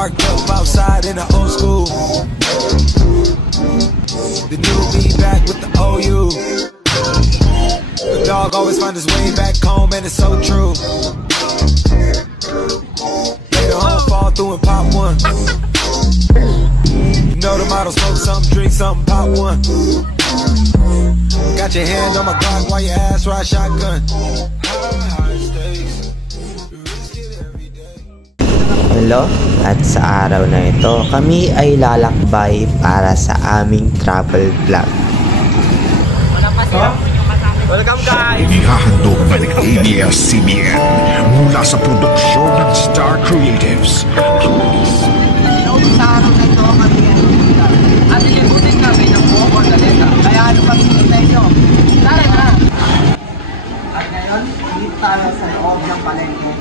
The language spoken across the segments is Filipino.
parked up outside in the old school. The new me back with the OU. The dog always find his way back home, and it's so true. Later on, fall through and pop one. You know the motto, smoke something, drink something, pop one. Got your hand on my Glock while your ass ride shotgun. Hello, at sa araw na ito, kami ay lalakbay para sa aming travel vlog. Welcome guys! Inihahandog ng ABS-CBN mula sa produksyon ng Star Creatives. Sa araw na ito kami at ilibutin namin ng buong Ordaleta. Kaya ano pang hinintay nyo? Tara na! At ngayon, dito tayo sa loob ng palengke.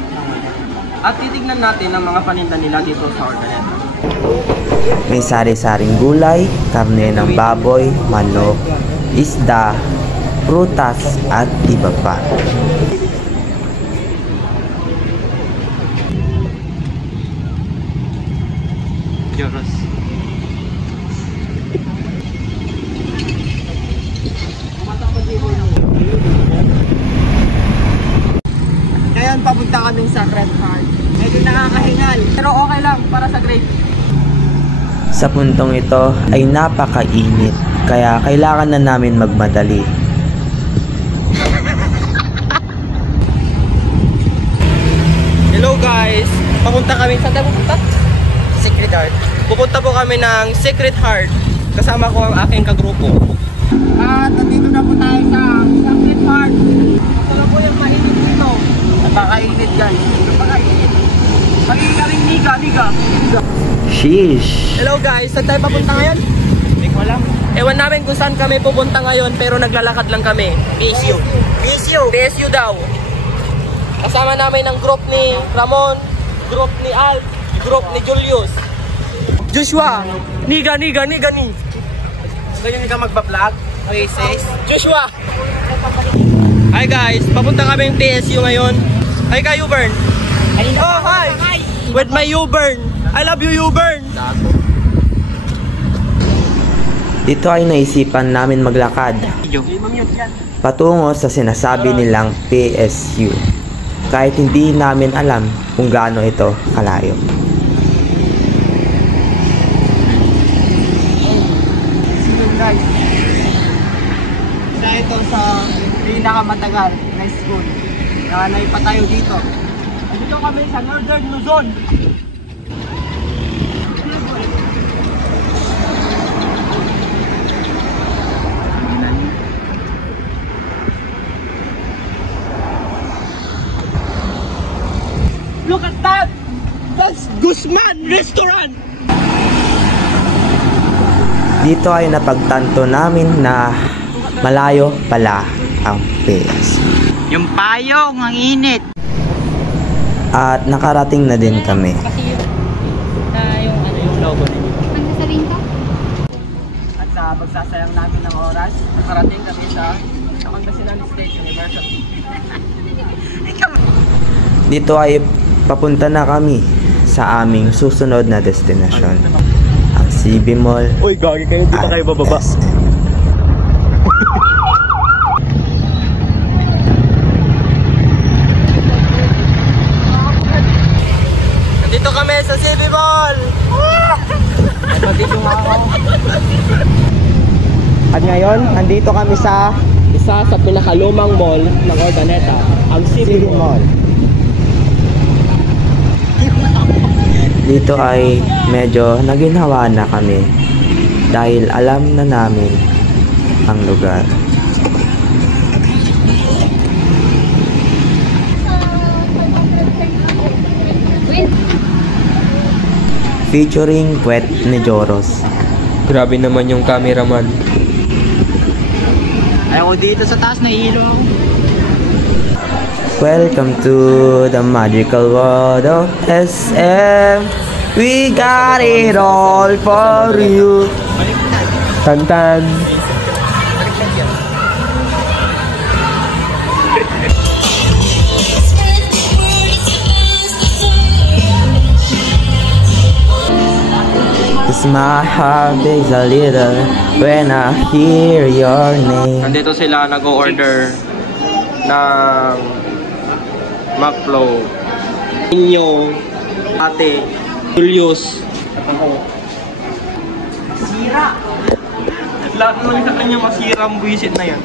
At titignan natin ang mga paninda nila dito sa Ordaleta. May sari-saring gulay, karne ng baboy, manok, isda, prutas at iba pa. Joros. Ngayon, papunta kaming Sacred Heart. Medyo nakakahingal, pero okay lang para sa grade. Sa puntong ito ay napakainit, kaya kailangan na namin magmadali. Hello guys! Papunta kami sa Sacred Heart. Pupunta po kami ng Sacred Heart. Kasama ko ang aking kagrupo. At nandito na po tayo sa Sacred Heart. Ito na po yung mainit dito. Napakainit guys. Napakainit. Magiging kaming niga. Sheesh! Hello guys! Saan tayo papunta ngayon? Hindi ko alam. Ewan namin kung saan kami pupunta ngayon, pero naglalakad lang kami. PSU. PSU daw. Kasama namin ang group ni Ramon, group ni Alp, group ni Julius. Joshua, niga ni. Ganyan ka magpa-vlog? Okay, sis. Joshua! Hi guys, papunta kami ng PSU ngayon. Hi ka, Ubern. Oh, hi! With my Ubern. I love you, Ubern. Dito ay naisipan namin maglakad patungo sa sinasabi nilang PSU. Kahit hindi namin alam kung gaano ito kalayo. Guys, isa ito sa pinakamatagal na school na naipatayo dito. Dito kami sa Northern Luzon. Look at that! That's Guzman Restaurant! Dito ay napagtanto namin na malayo pala ang PSU. Yung payong, ang init! At nakarating na din kami. Kasi yung logo nito. nagsasabihin ka? At sa pagsasayang namin ng oras, nakarating kami sa Pangasinan State University. Dito ay papunta na kami sa aming susunod na destinasyon. Ang CB Mall. Uy, gagi kayo, di pa kayo bababa. Dito kami sa CB Mall! Nandito nga ako. At ngayon, nandito kami sa isa sa pinakalumang mall ng Ordaleta, ang CB Mall. Dito ay medyo naginhawa na kami dahil alam na namin ang lugar. Featuring Puwet ni Joros. Grabe naman yung cameraman. Ayaw ko dito sa taas, nahihilo ako. Welcome to the magical world of SM. We got it all for you. Tantan. 'Cause my heart is a little when I hear your name. Nandito sila nag-o-order ng McFlow. Inyo, Ate, Julius. Sira! Lahat naman sa kanya masira ang buwisit na yan.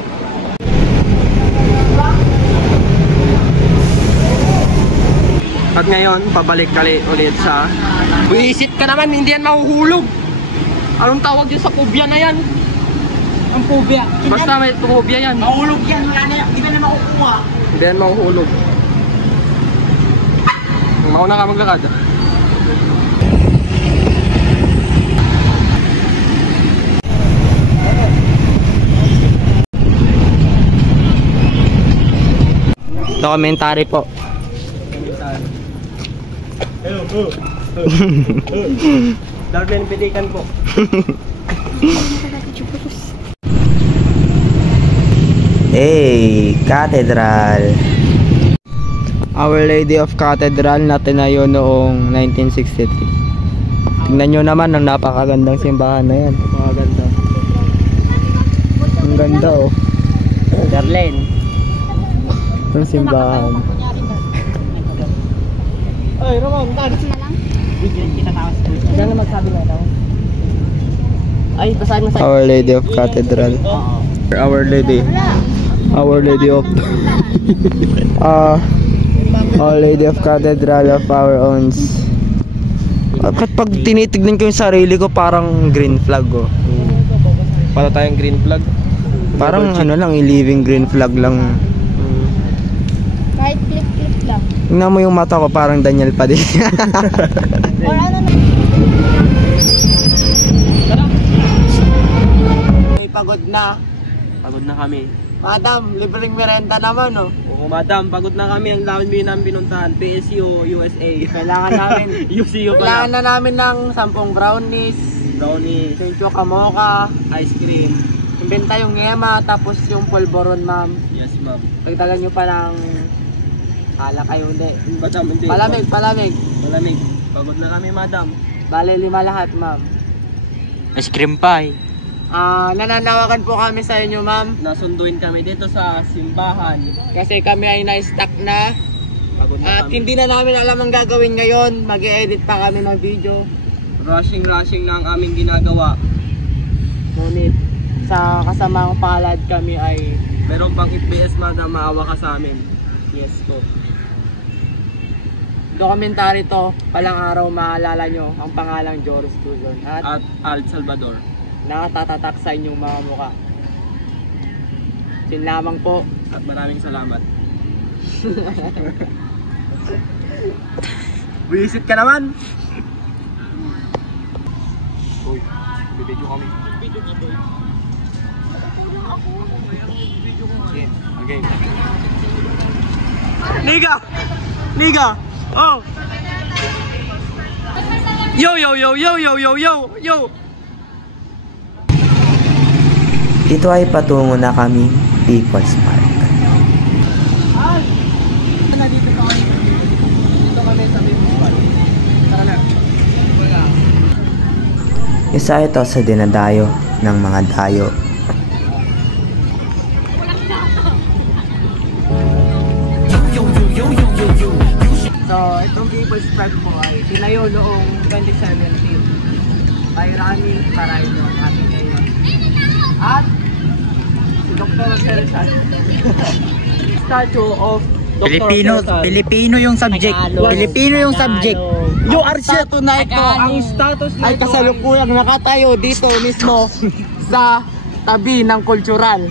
At ngayon, pabalik ulit sa buwisit ka naman, hindi yan mahuhulog. Anong tawag yun sa kubya na yan? Ang kubya. Basta may kubya yan. Mahulog yan, wala na yan. Hindi na makukuha. Hindi yan mahuhulog. Mauna ka maglakad. Dokumentary po. Darwin Pedikan po. Hey, Cathedral. Our Lady of Cathedral na tinayo noong 1963. Tingnan nyo naman ang napakagandang simbahan na yan. Napakaganda. Ang ganda oh. Darlene. Ang simbahan. Ay, Ramon, tagas na lang. Diyan na magsabi na daw. Ay, basahin mo sa... Our Lady of Cathedral. Our Lady. Our Lady of... Our Lady of Cathedral of our owns. Kapag tinitignan ko yung sarili ko, parang green flag oh. Para tayong green flag. Parang ano lang, living green flag lang. Kahit clip-clip lang. Tingnan mo yung mata ko, parang Daniel Padilla. Or ano na. Pagod na. Pagod na kami. Madam, libreng merenda naman, oh. Oo, madam, pagod na kami. Ang dami namin pinuntahan. PSU, USA. Kailangan namin. UCU Kailangan pala. na namin ng 10 brownies, Brownies, chencho kamoka, ice cream. imbenta yung yema, tapos yung polvoron, ma'am. Yes, ma'am. Pagdalan nyo pa ng alak kayo, hindi. Madam, hindi. Palamig. Malamig. Pagod na kami, madam. Bale, 5 lahat, ma'am. Ice cream pie. Nananawagan po kami sa inyo, ma'am. Nasunduin kami dito sa simbahan. Kasi kami ay na-stuck na. Pagod na At kami. hindi na namin alam ang gagawin ngayon. Mag-e-edit pa kami ng video. Rushing na ang aming ginagawa. Ngunit, sa kasamaang palad kami ay Meron pang FPS, madam, maawa ka sa amin. Yes po. dokumentary to. Palang araw maalala nyo ang pangalang Joris Cruzon at At Al Salvador. nakatatatak sa inyong mga mukha. Sin lamang po. At maraming salamat. Visit ka naman! Uy, bibidyo kami. Okay. Liga! Oh! Yo! Dito ay patungo na kami People's Park. Dito kami sa People's Park. Tara na. Isa ito sa dinadayo ng mga dayo. So, itong People's Park po ay tinayo noong 2017 by Rani Carayno, ating ngayon. At si Dr. Rizal. Statue of Dr. Rizal. Pilipino yung subject. Pilipino yung subject. Yung statue na ito ang status ay kasalukuyang nakatayo dito mismo sa tabi ng kultural.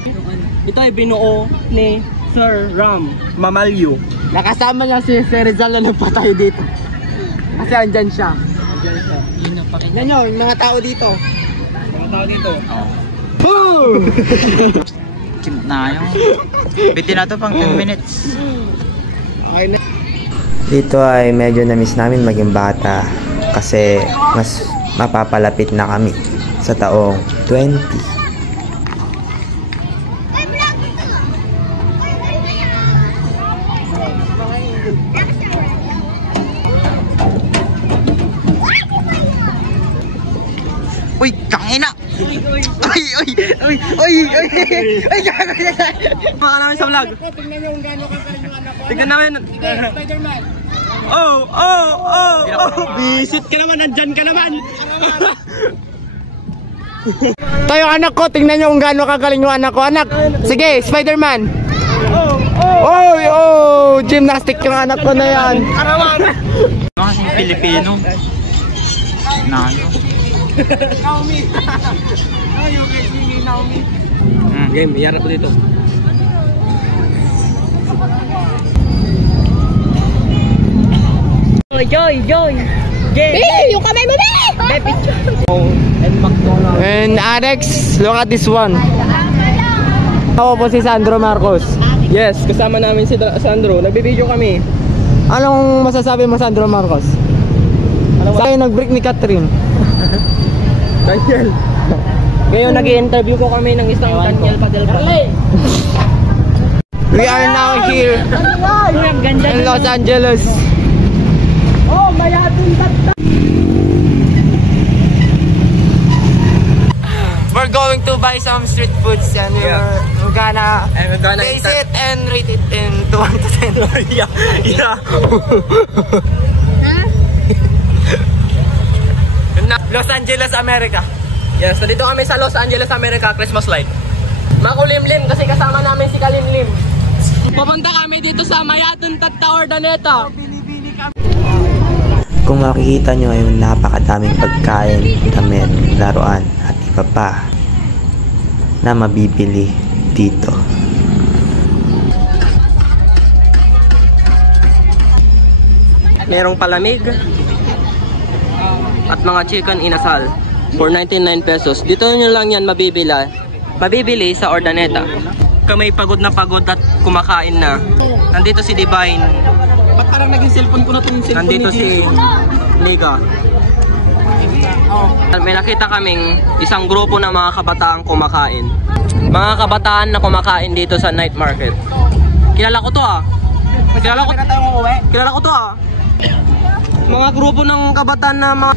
Ito ay binuo ni Sir Ram Mamalyo. Nakasama niya si Rizal na nagpatayo dito. Kasi andyan siya. Yan nyo, yung mga tao dito. Mga tao dito. Kim na yung. Bitin na to pang 10 minutes. Dito ay medyo na-miss namin maging bata kasi mas mapapalapit na kami sa taong 20. Mga namin sa vlog. Tingnan nyo kung gaano kagaling yung anak ko. Tignan namin. Spider-Man. Bisit ka naman, nandyan ka naman. Ito yung anak ko, tingnan nyo kung gaano kagaling yung anak ko. Anak, sige, Spider-Man. Gymnastic yung anak ko na yan. Mga kasing Pilipino. Nano. Naomi. You guys singing Naomi. Game, iyarap ko dito. Joy! Yung kamay mo, And Alex, look at this one. Ako po si Sandro Marcos. Yes, kasama namin si Sandro. Nagbibideo kami. Anong masasabi mo, Sandro Marcos? Sa'yo nag-break ni Catherine. Daniel. Ngayon nag-i-interview ko kami ng isang Daniel Padelpa. We are now here in Los Angeles. We're going to buy some street foods and we're gonna taste it and rate it in 1 to 10. Yeah. Los Angeles, America. Yes, nandito kami sa Los Angeles, America, Christmas light. Makulimlim kasi kasama namin si Kalimlim. Pupunta kami dito sa Mayatun Tagta Ordaneta. Kung makikita nyo yung napakadaming pagkain, damit, laruan at iba pa na mabibili dito. Merong palamig at mga chicken inasal for 99 pesos. Dito nyo lang yan mabibili sa Ordaneta. Kami pagod na pagod at kumakain na. Nandito si Divine. Ba't parang naging cellphone ko na itong cellphone? Nandito si Liga. May nakita kaming isang grupo ng mga kabataang kumakain. Mga kabataan na kumakain dito sa night market. Kilala ko to ah. Kilala ko to ah. Mga grupo ng kabataan na mga...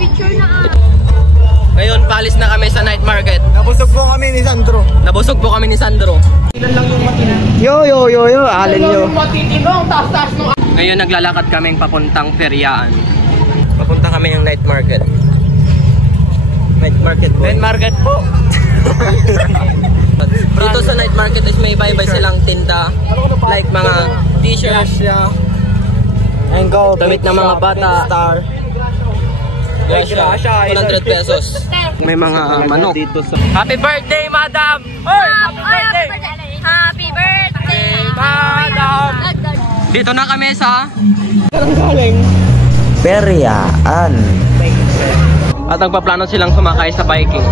Picture na Ngayon, palis na kami sa night market. Nabusog po kami ni Sandro. Nabusog po kami ni Sandro. Yo, alin yo. Ngayon, naglalakad kaming papuntang feryaan. Papunta kami yung night market. Night market po. Dito sa night market is may bye-bye silang tinda. Like mga t-shirts, And go. damit ng mga bata. Star. Grasya, 100 pesos. May mga manok. Happy birthday, madam! Happy birthday, madam! Dito na kami sa Feryaan. at nagpaplano silang sumakay sa biking.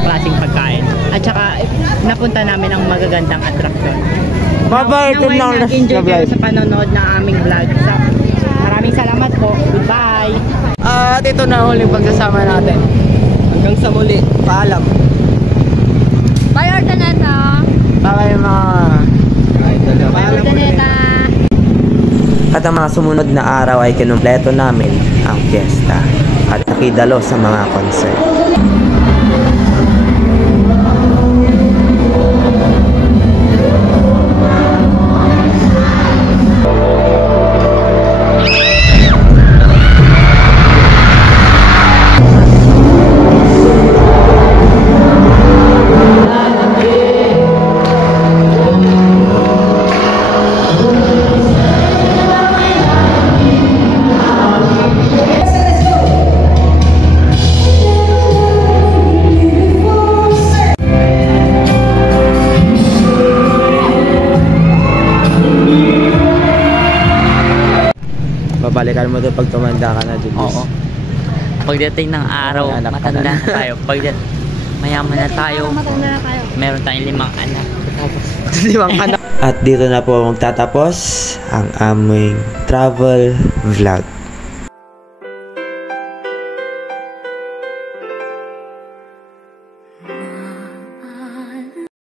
Klaseng pagkain. At saka napunta namin ang magagandang attraction. Mabait din lang. Enjoy kayo sa panonood ng aming vlog. So, maraming salamat po. Goodbye. At ito na huling pagsasama natin. Hanggang sa muli. Paalam. Bye, Ordaneta! Bye yung mga... Bye, Ordaneta! At ang mga sumunod na araw ay kinumpleto namin ang fiesta at nakidalo sa mga concert. Babalikan mo ito pag tumanda ka na, Julius. Oo. Pagdating ng araw, matanda na tayo. Mayaman na tayo. Meron tayong 5 anak. 5 anak. At dito na po magtatapos ang aming travel vlog.